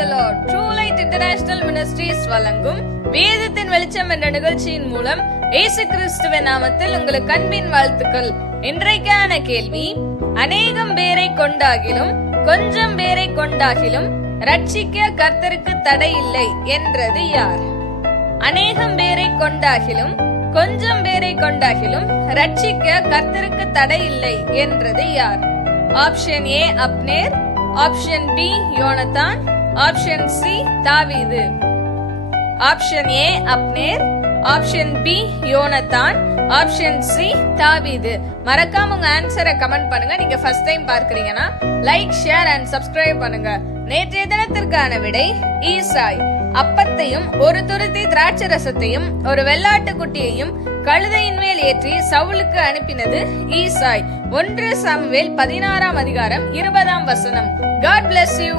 the Lord. True Light International Ministries வழங்கும் வேதத்தின் வெளிச்சம் என்ற நிகழ்ச்சியின் மூலம் இயேசு கிறிஸ்துவின் நாமத்தில் உங்களுக்கு அன்பின் வாழ்த்துக்கள். இன்றைக்கான கேள்வி, அநேகம் பேரை கொண்டாகிலும் கொஞ்சம் பேரை கொண்டாகிலும் ரட்சிக்க கர்த்தருக்கு தடை இல்லை என்றது யார்? அநேகம் பேரை கொண்டாகிலும் கொஞ்சம் பேரை கொண்டாகிலும் ரட்சிக்க கர்த்தருக்கு தடை இல்லை என்றது யார்? Option A Abner, option B யோனத்தான், ஆப்ஷன் சி தாவீது. Option A Abner, option B யோனத்தான், ஆப்ஷன் சி தாவீது. மறக்காம உங்க ஆன்சரை கமெண்ட் பண்ணுங்க. நீங்க ஃபர்ஸ்ட் டைம் பார்க்கறீங்கன்னா லைக், ஷேர் அண்ட் சப்ஸ்கிரைப் பண்ணுங்க. நேற்றைய தினத்திற்கான விடை ஈசாய். அப்பத்தையும் ஒரு துருத்தி திராட்சை ரசத்தையும் ஒரு வெள்ளாட்டு குட்டியையும் கழுதையின் மேல் ஏற்றி சவுலுக்கு அனுப்பினது ஈசாய். 1 சாமுவேல் 16 அதிகாரம் 20 வசனம். God bless you.